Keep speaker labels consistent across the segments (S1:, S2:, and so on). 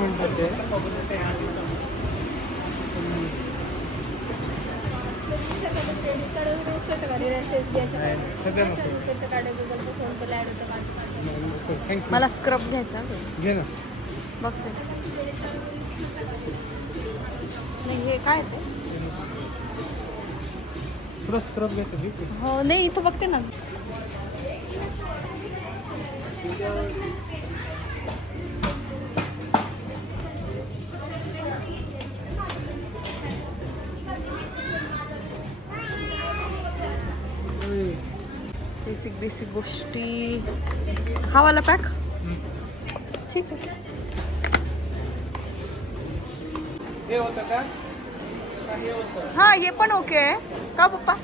S1: Card
S2: thank you
S3: मला scrub घ्यायचा.
S2: घे ना.
S3: बघते. नाही हे काय ते?
S2: थोडं स्क्रब घ्यायचं.
S3: हो नाही इथं बघते ना. बेसिक बेसिक गोष्टी. हा वाला पॅक. ठीक आहे.
S2: हे होतं का? का हे होतं?
S3: हा हे पण ओके आहे. का पप्पा?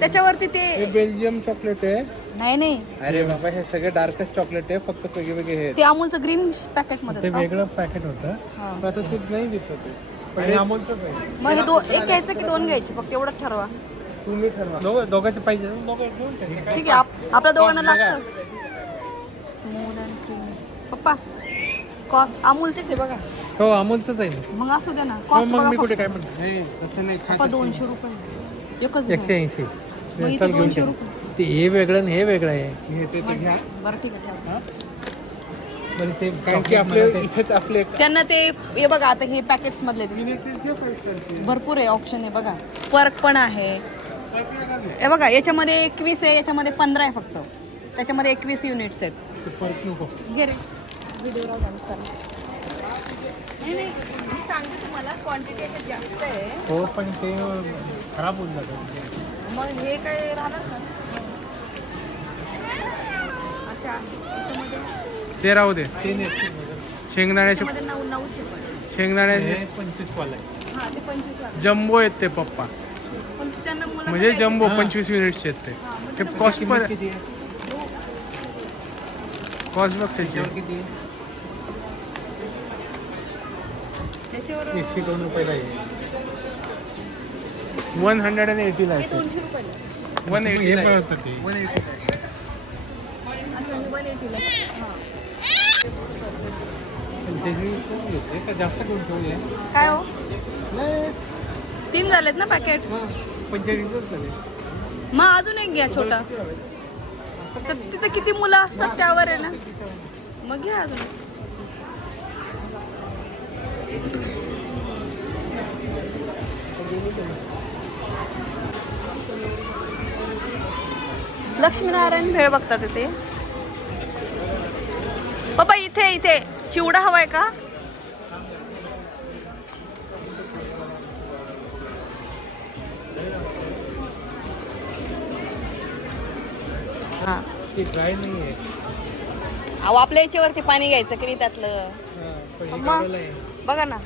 S3: त्याच्यावरती ते
S2: हे बेल्जियम चॉकलेट आहे.
S3: नाही नाही.
S2: अरे बाबा हे सगळे डार्केस्ट चॉकलेट आहे. फक्त वेगळे वेगळे हे आहेत.
S3: ते अमूलचं ग्रीन पॅकेटमध्ये
S4: ते? वेगळं पॅकेट होतं.
S3: हा.
S2: पण आता ते नाही दिसत आहे.
S4: पण हे अमोलचंच आहे.
S3: मग हे दो एक घ्यायचं की दोन घ्यायचे? फक्त एवढंच ठरवा.
S2: तुम्ही ठरवा.
S4: दोघं दोघांचे पाहिजे. दोघं घेऊन.
S3: ठीक आहे. आप- आपल्या दोघांना
S2: बघा.
S3: लागतं स्मूथ अँड क्रीमी पप्पा कॉस्ट अमूलचेच आहे बघा.
S4: हो अमोलचंच आहे. ना
S3: मग असू द्या ना.
S4: हो,
S3: कॉस्ट
S4: मग
S3: बघा
S4: मी कुठे
S3: फक्त.
S4: काय म्हणतो?
S2: नाही तसं नाही
S3: पप्पा
S2: खात
S3: दोनशे रुपये. एकच
S4: एकशे. ऐंशी.
S3: मग इथं
S4: चल घेऊन
S3: दोनशे. रुपये.
S4: ते हे वेगळं आणि हे वेगळं आहे.
S2: घ्यायचं ते घ्या.
S3: बरं ठीक आहे ठेवा.
S4: बरं ते
S2: कारण की
S4: chocolate
S2: आपले
S4: मला ते-
S2: इथेच आपले
S3: त्यांना ते हे बघा आता हे पॅकेट्स मधले ते. भरपूर आहे ऑप्शन आहे बघा. पर्क पण आहे. हे बघा याच्यामध्ये एकवीस आहे याच्यामध्ये पंधरा आहे फक्त. त्याच्यामध्ये एकवीस युनिट्स आहेत.
S4: ते परत नको
S3: घे रे व्हिडिओ सांगते तुम्हाला क्वांटिटी जास्त आहे.
S4: हो पण ते खराब होऊन जातं.
S3: मग हे काय राहणार अशा याच्यामध्ये?
S2: ते राहू दे. शेंगदाण्याचे शेंगदाण्याचे
S4: हे पंचवीस वाला
S3: हा
S2: जम्बो आहेत ते पप्पा.
S3: पण त्यांना मुलांना
S2: म्हणजे
S3: काय-
S2: जम्बो
S4: हा.
S2: पंचवीस युनिटचे आहेत ते.
S3: हा, मग
S2: ते
S3: त्यांना
S2: कॉस्ट पण
S4: किती आहे?
S2: कॉस्ट बघ त्याची.
S4: त्याच्यावर किती आहे?
S3: त्याच्यावर
S4: एकशे दोन रुपयाला आहे
S2: वन हंड्रेड अँड एटीला
S3: हे
S2: आहे
S3: दोनशे रुपयाला
S2: वन
S4: हे
S2: एटी
S4: पण होतं ते.
S2: वन एटी
S3: अच्छा वन एटीला हां.
S4: पंचेचाळीस घेते का जास्त करून ठेवले?
S3: काय हो?
S4: नाही.
S3: तीन झालेत ना पॅकेट मग अजून एक घ्या छोटा. तर तिथे किती मुलं असतात त्यावर आहे ना? मग घ्या अजून. लक्ष्मीनारायण भेळ बघतात इथे. पप्पा इथे इथे. चिवडा हवाय का?
S4: ते ड्राय नाही आहे
S3: अहो आपल्या याच्यावरती पाणी घ्यायचं की नाही त्यातलं?
S4: आहे
S3: बघा ना.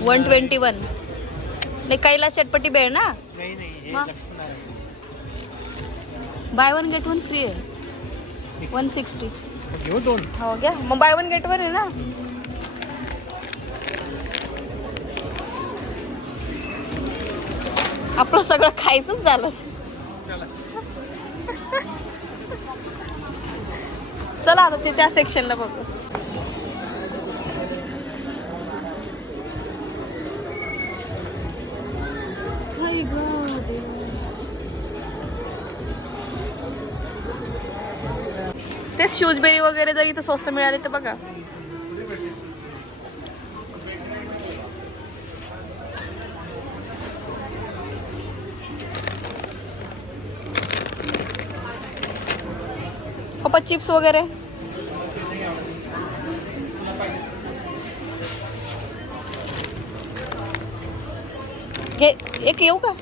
S3: One twenty one. नाही कैलास चटपटी भेळ ना?
S4: नाही नाही हे
S3: मग?
S4: Laxminarayan.
S3: Buy one get one free आहे. One sixty.
S4: घेऊ दोन.
S3: हो घ्या. मग बाय वन गेट वन आहे ना? आपलं सगळं खायचंच झालं. चला. आता ते त्या सेक्शनला बघू. तेच ते शूजबेरी वगैरे जर इथं स्वस्त मिळाले तर बघा. पप्पा चिप्स वगैरे? घे एक येऊ का?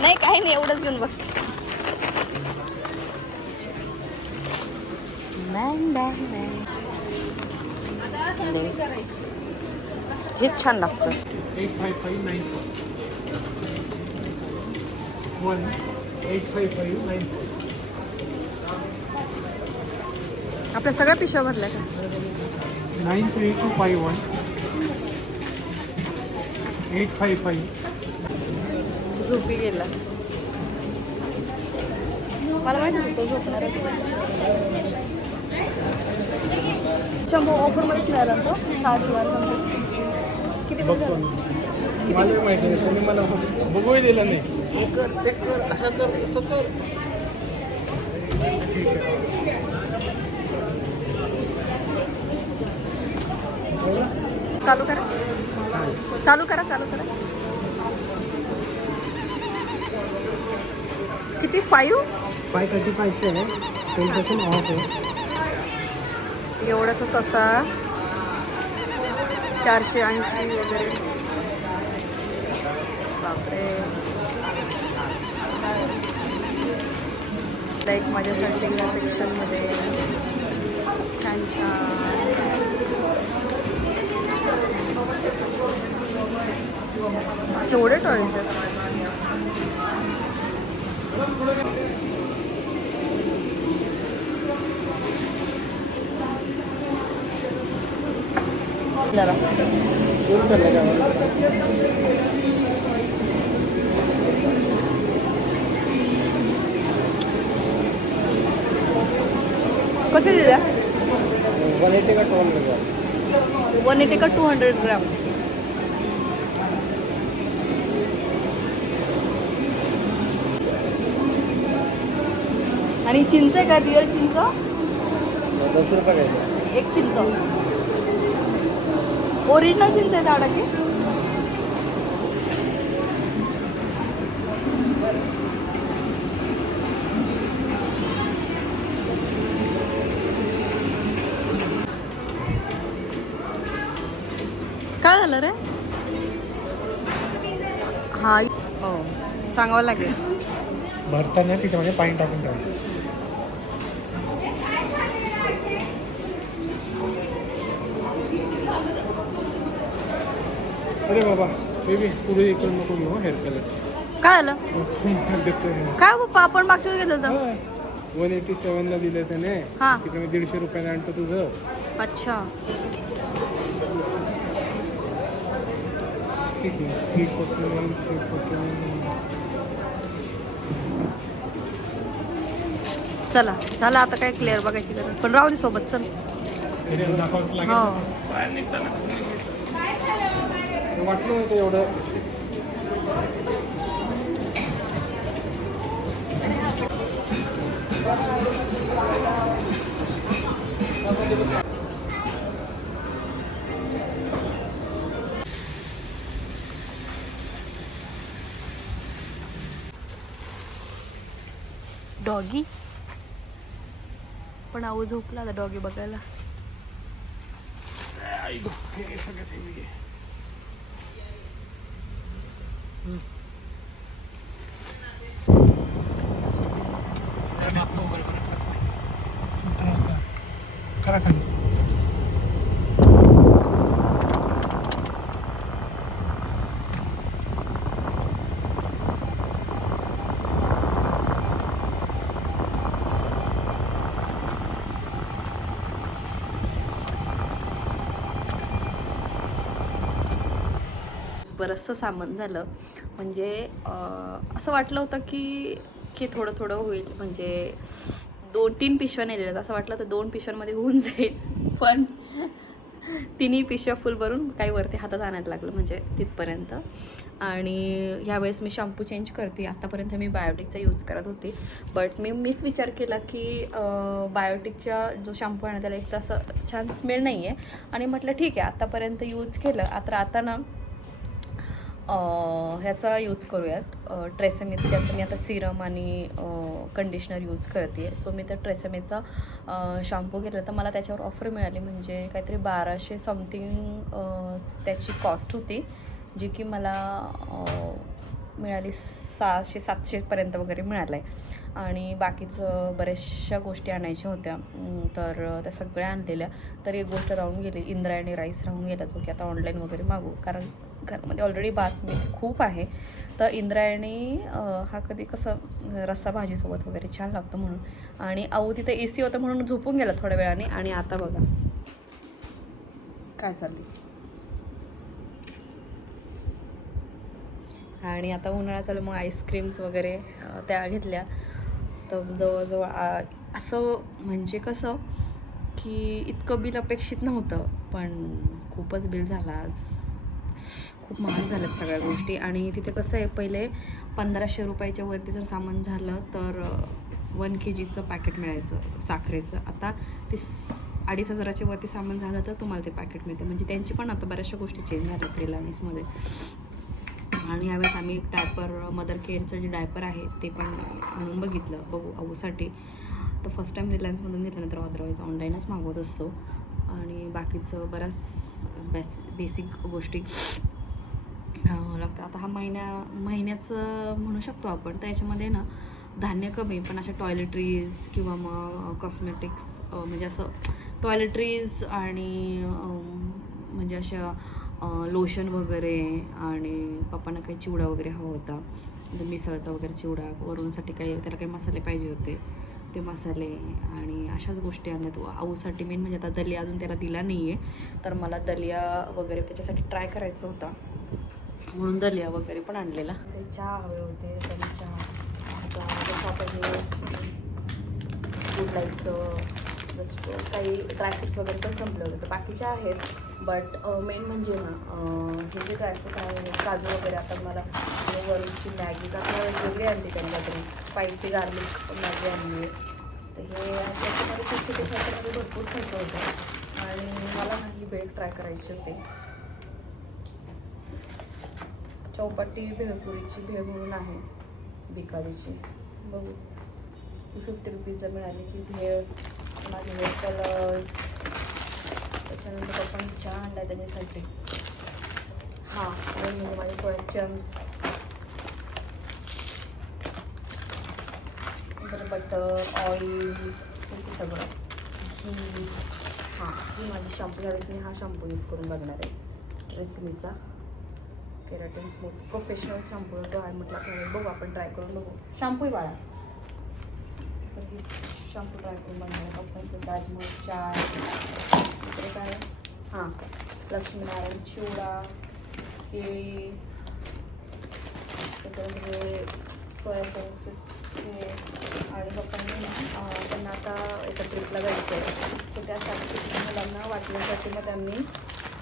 S3: नाही काही नाही एवढंच घेऊन बघ. हेच छान लागतं.
S4: Eight five nine one eight five five nine
S3: आपल्या सगळ्या पिशव्या भरल्या का?
S4: Nine three two five one.
S2: Eight five five.
S3: झोपी गेला. मला माहिती होतं तो झोपणारच. शंभू ऑफरमध्येच मिळाला तो? सहा शिवाय समथिंग किती बघ.
S2: मला माहिती नाही कोणी मला बघूही दिलं नाही. हे कर ते कर असं कर तसं कर.
S3: चालू करा. चालू करा चालू करा. किती? फाईव्ह
S2: फाय थर्टी फायचं आहे. टेन पर्सेंट ऑफ आहे.
S3: एवढासा ससा चारशे ऐंशी वगैरे. बापरे. लाईक माझ्यासाठी या सेक्शनमध्ये छान छान. केवढे
S2: मला
S3: कसे दिल्या?
S2: वन एटी का टू हंड्रेड
S3: वन एटी का टू हंड्रेड ग्रॅम आणि चिंच आहे का रिअल चिंच?
S2: दस रुपये
S3: एक चिंच. ओरिजिनल चिंच आहे झाडाची? काय झालं रे हा हो. सांगावं लागेल.
S2: भरताना तिच्यामध्ये पाणी टाकून ठेवायचं. अरे बाबा बेबी पुढे इकडून नको घेऊ हेअर कलर
S3: काय
S2: देतो
S3: काय बाप्पा आपण मागच्या घेतलं होतं.
S2: वन एटी सेवनला दिलं त्याने.
S3: हा.
S2: तिकडे दीडशे रुपयाने आणतो तुझं.
S3: अच्छा.
S2: ठीक आहे. Three forty nine three forty
S3: चला झालं आता काय क्लिअर बघायची गरज. पण राहू दे सोबत चल. हो.
S2: बाहेर निघताना कसं निघायचं वाटलं नव्हतं एवढं?
S3: डॉगी. पण आऊ झोपला आता डॉगी बघायला. बरंचसं सामान झालं. म्हणजे असं वाटलं होतं की की थोडं थोडं होईल. म्हणजे दोन तीन पिशव्या नेलेल्या असं वाटलं तर दोन पिशव्यांमध्ये होऊन जाईल. पण तिन्ही पिशव्या फुल भरून काही वरती हातात आणायला लागलं. म्हणजे तिथपर्यंत. आणि ह्यावेळेस मी शॅम्पू चेंज करते. आत्तापर्यंत मी बायोटिकचा यूज करत होते. बट मी मीच विचार केला की बायोटिकचा जो शॅम्पू आहे ना त्याला एक तर असं छान स्मेल नाही आहे आणि म्हटलं ठीक आहे आत्तापर्यंत यूज केलं. आता आता ना ह्याचा यूज करूयात. ट्रेसेमी ज्याचं मी आता सिरम आणि कंडिशनर यूज करते सो मी त्या ट्रेसेमीचा शॅम्पू घेतला. तर मला त्याच्यावर ऑफर मिळाली. म्हणजे काहीतरी बाराशे समथिंग त्याची कॉस्ट होती. जी की मला मिळाली सहाशे सातशेपर्यंत वगैरे मिळालं आहे आणि बाकीचं बऱ्याचशा गोष्टी आणायच्या होत्या. तर त्या सगळ्या आणलेल्या. तर एक गोष्ट राहून गेली इंद्रायणी राईस राहून गेला जो की आता ऑनलाईन वगैरे मागू. कारण घरामध्ये ऑलरेडी बासमी खूप आहे. तर इंद्रायणी हा कधी कसं रस्सा भाजीसोबत वगैरे छान लागतो म्हणून. आणि अहो तिथं ए सी होतं म्हणून झोपून गेला थोड्या वेळाने. आणि आता बघा. काय चालू आणि आता उन्हाळा चालू मग आईस्क्रीम्स वगैरे त्या घेतल्या. तर जवळजवळ असं म्हणजे कसं की इतकं बिल अपेक्षित नव्हतं पण खूपच बिल झालं आज. खूप महाग झाल्यात सगळ्या गोष्टी. आणि तिथे कसं आहे पहिले पंधराशे रुपयाच्या वरती जर सामान झालं तर वन के जीचं पॅकेट मिळायचं साखरेचं. आता ते स- अडीच हजाराच्या वरती सामान झालं तर तुम्हाला ते पॅकेट मिळते. म्हणजे त्यांची पण आता बऱ्याचशा गोष्टी चेंज झाल्यात रिलायन्समध्ये आणि यावेळेस आम्ही डायपर मदर केअरचं जे डायपर आहे ते पण म्हणून बघितलं. बघू आऊसाठी तर फर्स्ट टाईम रिलायन्समधून घेतल्यानंतर अदरवाईज ऑनलाईनच मागवत असतो. आणि बाकीचं बऱ्याच बेस बेसिक गोष्टी. लागतं आता हा महिन्या महिन्याचं म्हणू शकतो आपण. तर याच्यामध्ये ना धान्य कमी पण अशा टॉयलेटरीज किंवा मग कॉस्मेटिक्स म्हणजे असं टॉयलेटरीज आणि म्हणजे अशा लोशन वगैरे आणि पप्पांना काही चिवडा वगैरे हवा होता. म्हणजे मिसळचा वगैरे चिवडा वरूनसाठी काही त्याला काही मसाले पाहिजे होते. ते मसाले आणि अशाच गोष्टी आणल्यात. आऊसाठी मेन म्हणजे आता दलिया अजून त्याला दिला नाही आहे तर मला दलिया वगैरे त्याच्यासाठी ट्राय करायचं होता. म्हणून दलिया वगैरे पण आणलेला. काही चहा हवे होते त्यांनी चहा. आता जसं हे गुड काही ड्रायफ्रुट्स वगैरे पण संपले होते. तर बाकीचे आहेत बट मेन म्हणजे ना हे जे ड्रायफ्रूट आहे काजू वगैरे आता मला म्हणजे वरूनची मॅगी आता वेगळी आणली त्यांच्याकडे स्पायसी गार्लिक मॅगी आणली. आहे तर हे त्याच्यामध्ये खूप छोटे ह्याच्यामध्ये भरपूर खर्च होतो. आणि मला ना ही बेल्ट ट्राय करायची होती. चौपट्टी भेळपुरीची भेळ म्हणून आहे भिकारीची. बघू. फिफ्टी रुपीजला मिळाली की भेळ माझे हेअर कलर्स त्याच्यानंतर आपण चहा आणला आहे त्याच्यासाठी. हां आणि म्हणजे माझे थोडे चम्स नंतर बटर ऑइल हे सगळं. घी. हां ही माझी शॅम्पू ह्यावेळेस मी हा शॅम्पू यूज करून बघणार आहे ट्रेसमीचा केराटिन स्मूथ प्रोफेशनल शॅम्पू जो आहे म्हटलं त्यावेळी बघू आपण ट्राय करून बघू. शॅम्पू बाळा. तर ही शॅम्पू ट्राय करून बघणार पप्पांचं ताजमहल चाय इकडे काय हां लक्ष्मीनारायण चिवडा केळी त्याच्यामध्ये म्हणजे सोया चंक्सेस हे आणि पप्पांनी ना, त्यांना आता एका ट्रिपला जायचं आहे तर त्यासाठी मुलांना वाटण्यासाठी मग त्यांनी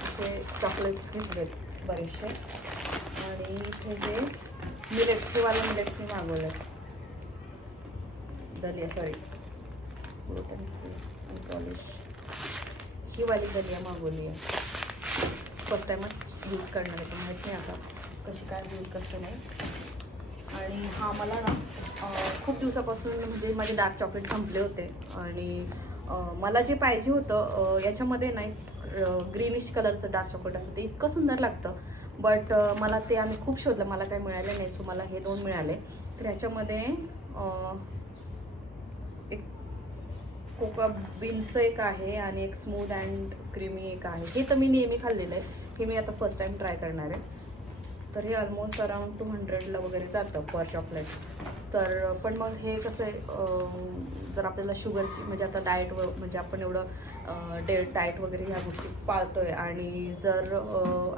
S3: असे चॉकलेट्स घेतलेत बरेचसे. आणि इथे जे मिलेट्स हे वाले मिलेट्स दलिया सॉरी आणि पॉलिश ही वाली दलिया मागवली आहे. फर्स्ट टाईमच यूज करणार आहे माहीत नाही आता कशी काय होईल कसं नाही. आणि हा मला ना खूप दिवसापासून म्हणजे माझे डार्क चॉकलेट संपले होते. आणि मला जे पाहिजे होतं याच्यामध्ये ना ग्रीनिश कलरचं डार्क चॉकलेट असतं. ते इतकं सुंदर लागतं. बट मला ते आम्ही खूप शोधलं. मला काही मिळाले नाही सो मला हे दोन मिळाले. तर ह्याच्यामध्ये कोका बीन्सचं एक आहे आणि एक स्मूथ अँड क्रीमी एक आहे. हे तर मी नेहमी खाल्लेलं आहे. हे मी आता फर्स्ट टाईम ट्राय करणार आहे. तर हे ऑलमोस्ट अराउंड टू हंड्रेडला वगैरे जातं पर चॉकलेट तर पण मग हे कसं आहे जर आपल्याला शुगरची म्हणजे आता डाएट व म्हणजे आपण एवढं डे डाएट वगैरे ह्या गोष्टी पाळतो आहे आणि जर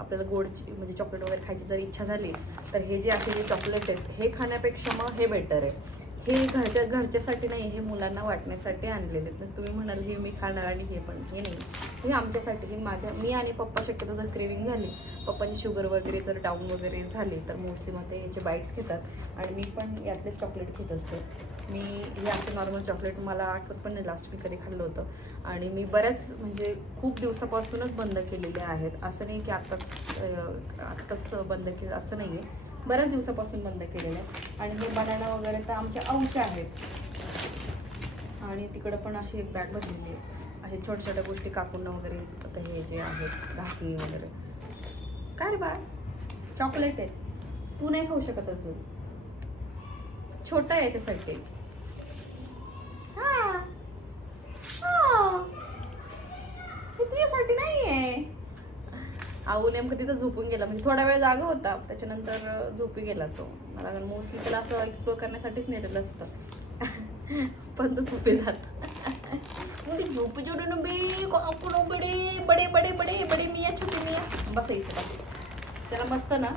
S3: आपल्याला गोडची म्हणजे चॉकलेट वगैरे खायची जर इच्छा झाली तर हे जे आहे जे चॉकलेट आहेत हे खाण्यापेक्षा मग हे बेटर आहे. हे घरच्या घरच्यासाठी नाही हे मुलांना वाटण्यासाठी आणलेले आहेत. तर तुम्ही म्हणाल हे मी खाणार आणि हे पण. हे नाही. हे आमच्यासाठी हे माझ्या मी आणि पप्पा शक्यतो जर क्रेविंग झाली पप्पांची शुगर वगैरे जर डाऊन वगैरे झाली तर मोस्टली मग ते याचे बाईट्स घेतात. आणि मी पण यातले चॉकलेट घेत असते. मी हे असं नॉर्मल चॉकलेट मला आठवत पण नाही लास्ट मी कधी खाल्लं होतं. आणि मी बऱ्याच म्हणजे खूप दिवसापासूनच बंद केलेले आहेत. असं नाही की आत्ताच आत्ताच बंद केलं असं नाही आहे बऱ्याच दिवसापासून बंद केलेलं आहे. आणि हे बनाना वगैरे तर आमच्या आऊचे आहेत. आणि तिकडं पण अशी एक बॅग भरलेली आहे. अशा छोट्या छोट्या गोष्टी कापून वगैरे आता हे जे आहेत घासणी वगैरे. काय रे बाळ? चॉकलेट आहे. तू नाही खाऊ शकत अजून. छोटं आहे याच्यासाठी हा हा. हे तुझ्यासाठी नाही आहे आऊ नेमकं तिथं झोपून गेला. म्हणजे थोडा वेळ जागा होता त्याच्यानंतर झोपी गेला तो. मला मोस्टली त्याला असं एक्सप्लोअर करण्यासाठीच नेलेलं असतं. पण तो झोपी जात. झोप जो ना बे आपण बडे बडे बडे बडे बडे मिया छोटे मिया बस इथे बस त्याला मस्त ना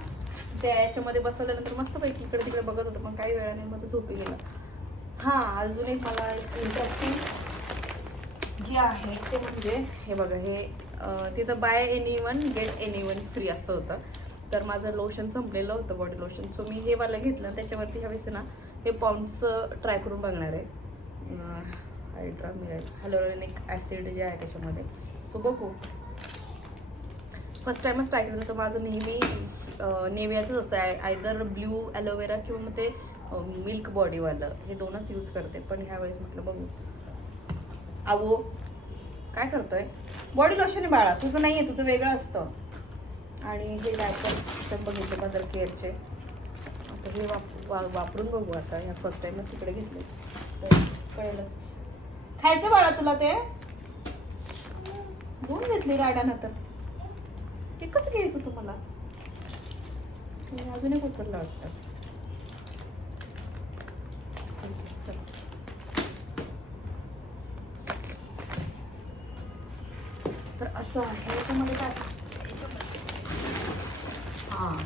S3: त्या याच्यामध्ये बसवल्यानंतर मस्तपैकी इकडे तिकडे बघत होतं पण काही वेळाने मग झोपी गेलं. हां अजून एक मला इंटरेस्टिंग जे आहे ते म्हणजे हे बघा हे तिथं buy any one get any one free असं होतं. तर माझं लोशन संपलेलं होतं बॉडी लोशन सो मी हे वाला घेतलं. त्याच्यावरती ह्यावेळेस ना हे पॉन्ड्सचं ट्राय करून बघणार आहे. हायड्रा मिळेल हॅलोरेनिक ॲसिड जे आहे त्याच्यामध्ये. सो बघू. फर्स्ट टाईमच ट्राय केलं तर माझं नेहमी नेव्हियाचंच असतं. आय आयदर ब्ल्यू ॲलोवेरा किंवा मग ते मिल्क बॉडीवालं हे दोनच यूज करते. पण ह्यावेळेस म्हटलं बघू. आवो. काय करतोय? बॉडी लोशन आहे बाळा तुझं नाही आहे तुझं वेगळं असतं. आणि हे डायपर बघितले मदर केअरचे आता हे वाप वा वापरून बघू आता ह्या फर्स्ट टाइमच तिकडे घेतले तर कळेलच. खायचं बाळा तुला ते? दोन घेतली गाड्यानं तर एकच घ्यायचं तुम्हाला. अजून एक उचललं वाटतं. चला. असं आहे. याच्यामध्ये काय? हां.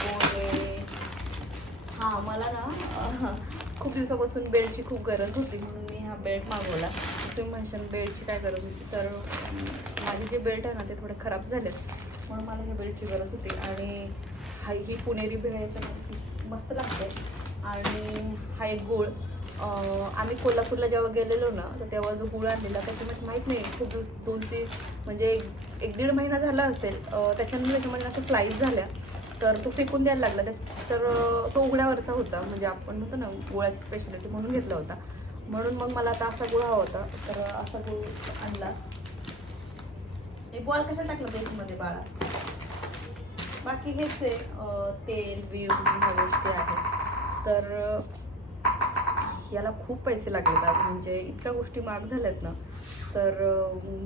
S3: पोहे. हां मला ना खूप दिवसापासून बेल्टची खूप गरज होती म्हणून मी हा बेल्ट मागवला. तुम्ही म्हणशाल बेल्टची काय गरज होती तर माझे जे बेल्ट आहे ना ते थोडे खराब झालेत. म्हणून मला ह्या बेल्टची गरज होती. आणि हा ही पुणेरी भेळ याच्यामध्ये मस्त लागते. आणि हा एक गोळ. आम्ही कोल्हापूरला जेव्हा गेलेलो ना तर तेव्हा जो गुळ आणलेला त्याच्यामध्ये माहीत नाही खूप दिवस दोन तीन म्हणजे एक- दीड महिना झाला असेल त्याच्यानंतर त्याच्यामध्ये असं फ्लाईज झाल्या. तर तो फेकून द्यायला लागला. त्याच- तर तो उघड्यावरचा होता. म्हणजे आपण म्हणतो ना गुळाची स्पेशालिटी म्हणून घेतला होता. म्हणून मग मला आता असा गोळा हवा होता. तर असा गुळ आणला. हे बॉल कशा टाकलं बेसमध्ये बाळा? बाकी हेच आहे. तेल बीड ते आहे. आहेत तर याला खूप पैसे लागलेत म्हणजे इतक्या गोष्टी महाग झाल्यात ना. तर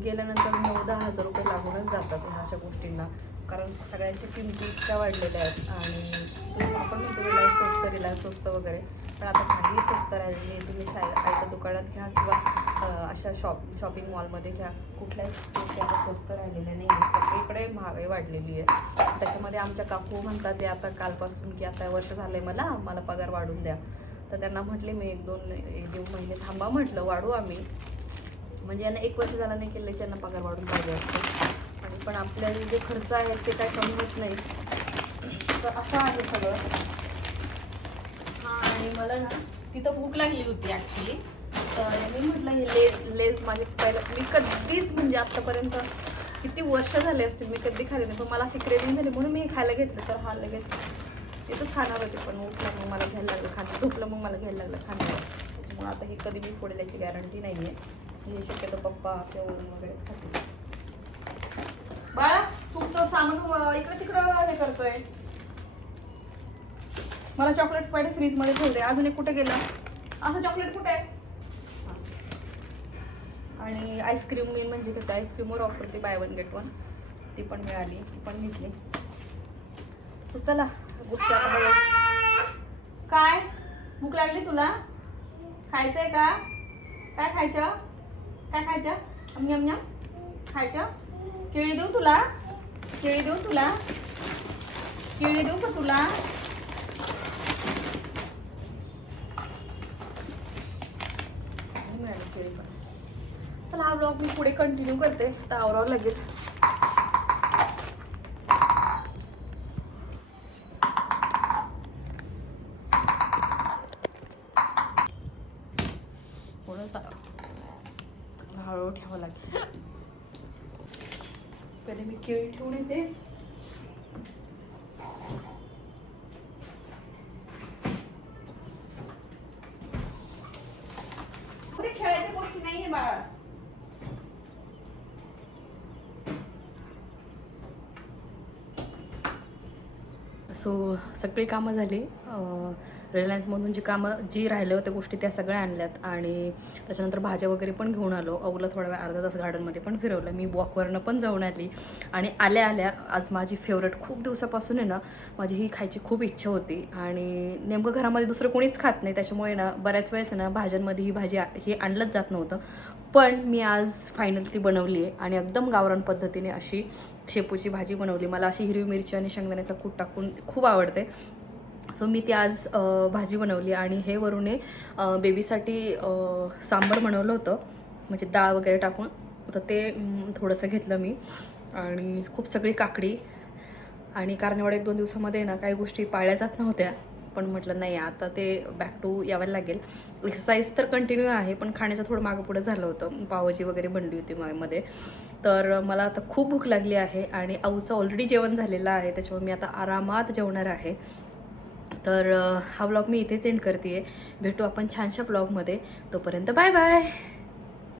S3: गेल्यानंतर नऊ दहा हजार रुपये लागूनच जातात ह्या अशा गोष्टींना. कारण सगळ्यांच्या किमती इतक्या वाढलेल्या आहेत. आणि आपण म्हणतो रिलायन्स स्वस्त रिलायन्स स्वस्त वगैरे. पण आता काही स्वस्त राहिलेली नाही. तुम्ही साय आयच्या दुकानात घ्या किंवा अशा शॉप शॉपिंग मॉलमध्ये घ्या. कुठल्याही गोष्टी आता स्वस्त राहिलेल्या नाही सगळीकडे महागाई वाढलेली आहे. त्याच्यामध्ये आमच्या काकू म्हणतात ते आता कालपासून की आता वर्ष झालं आहे मला मला पगार वाढून द्या. तर त्यांना म्हटले मी एक दोन एक दोन महिने थांबा म्हटलं वाढू आम्ही. म्हणजे यांना एक वर्ष झाला नाही केलं यांना पगार वाढून पाहिजे असतो आणि पण आपल्याला जे खर्च आहेत ते काय कमी होत नाही. तर असं आहे सगळं. हां आणि मला ना तिथं भूक लागली होती ॲक्च्युली तर मी म्हटलं हे ले लेस माझे पहिलं मी कधीच म्हणजे आत्तापर्यंत किती वर्ष झाले असतील मी कधी खाल्ले नाही. पण मला अशी क्रेविंग झाली म्हणून मी हे खायला घेतलं. तर हा लगेच तिथंच खाणार होते पण उठलं मग मला घ्यायला लागलं खाणं झोपलं मग मला घ्यायला लागलं खाणं मग आता हे कधी मी फोडेल याची गॅरंटी नाही आहे हे शक्यतो पप्पा किंवा वरून वगैरेच खाते. बाळा तू तो सामान इकडे तिकडं हे करतोय. मला चॉकलेट पहिले फ्रीजमध्ये ठेवते अजून एक कुठे गेलं? असं चॉकलेट कुठे? म्हणजे आहे आणि आईस्क्रीम मी म्हणजे घेते आईस्क्रीमवर ऑफर होती बाय वन गेट वन ती पण मिळाली ती पण घेतली. तर चला गोष्टी आता काय? भूक लागली तुला? खायचंय का? काय खायचं? काय खायचं? अम यम यम खायचं? केळी देऊ तुला. केळी देऊ तुला. केळी देऊ का तुला? चला हा ब्लॉग मी पुढे कंटिन्यू करते. आता आवरावं लागेल म्हणून ता- हळूहळू ठेवावं लागेल पहिले मी केळी ठेवून येते. कुठे खेळायच्या गोष्टी नाहीये बाळा. सो सगळी कामं झाली. रिलायन्समधून जी कामं जी राहिलं त्या गोष्टी त्या सगळ्या आणल्यात. आणि त्याच्यानंतर भाज्या वगैरे पण घेऊन आलो. अवला थोडा वेळ अर्धा तास गार्डनमध्ये पण फिरवलं. मी वॉकवरनं पण जाऊन आली. आणि आल्या आल्या आज माझी फेवरेट खूप दिवसापासून आहे ना माझी ही खायची खूप इच्छा होती. आणि नेमकं घरामध्ये दुसरं कोणीच खात नाही. त्याच्यामुळे ना बऱ्याच वेळेस ना भाज्यांमध्ये ही भाजी आ- हे आणलंच जात नव्हतं. पण मी आज फायनल ती बनवली आहे आणि एकदम गावरान पद्धतीने अशी शेपूची भाजी बनवली. मला अशी हिरवी मिरची आणि शेंगदाण्याचा कूट टाकून खूप आवडते. सो मी ती आज भाजी बनवली आणि हे वरूने बेबीसाठी सांबार बनवलं होतं. म्हणजे डाळ वगैरे टाकून. तर ते थोडंसं घेतलं मी. आणि खूप सगळी काकडी. आणि कारण एक दोन दिवसामध्ये ना काही गोष्टी पाळल्या जात नव्हत्या. पण म्हटलं नाही आता ते बॅक टू यावं लागेल. एक्सरसाइज तर कंटिन्यू आहे पण खाण्याचं थोडं मागं पुढं झालं होतं. पावभाजी वगैरे बनली होती मध्ये. तर मला आता खूप भूक लागली आहे आणि आऊचं ऑलरेडी जेवण झालेलं आहे त्याच्यामुळे मी आता आरामात जेवणार आहे. तर हा ब्लॉग मी इथेच एंड करते भेटू आपण छानशा ब्लॉगमध्ये तोपर्यंत बाय बाय